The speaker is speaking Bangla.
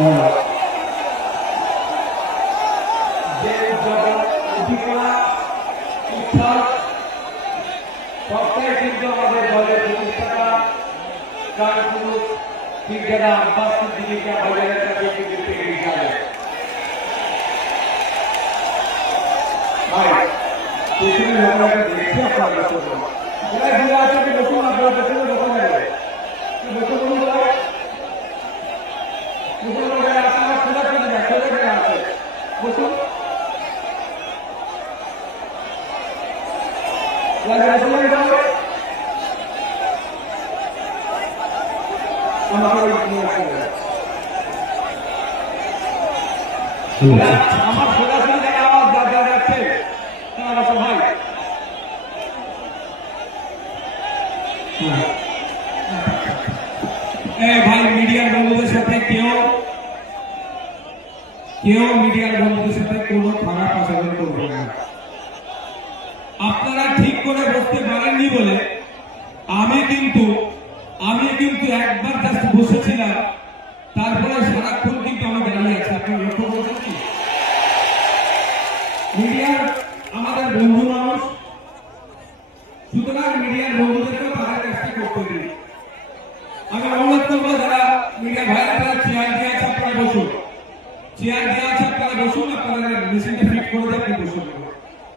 যে অধিকার ইচ্ছা সবটাই কিন্তু আমাদের দলের প্রতিষ্ঠাতা কারপুরুষ বিজ্ঞানা আব্বাস সিদ্দিকীকে বাজারের কাছে কিন্তু এগিয়ে যাবে। ভাই প্রচুর লোকেরা দেখছি আপনারা করবেন যারা ঘুরে আসেন বসুন আপনারা পেছনে বসে যাবে বসে বলুন বসুন বসে আপনারা খোলা করে দেন খোলা করে আছে বসুন লাগা আসলে যাবে আমার সরাসরি যারা আওয়াজ যা যাচ্ছে তারা ভাই ভাই মিডিয়ার বন্ধুদের সাথে কেউ মিডিয়ার বন্ধুদের সাথে কোনো খারাপ আচরণ করবে না। আপনারা ঠিক করে বসতে পারেননি বলে আমি কিন্তু একবার জাস্ট বসেছিলাম, তারপর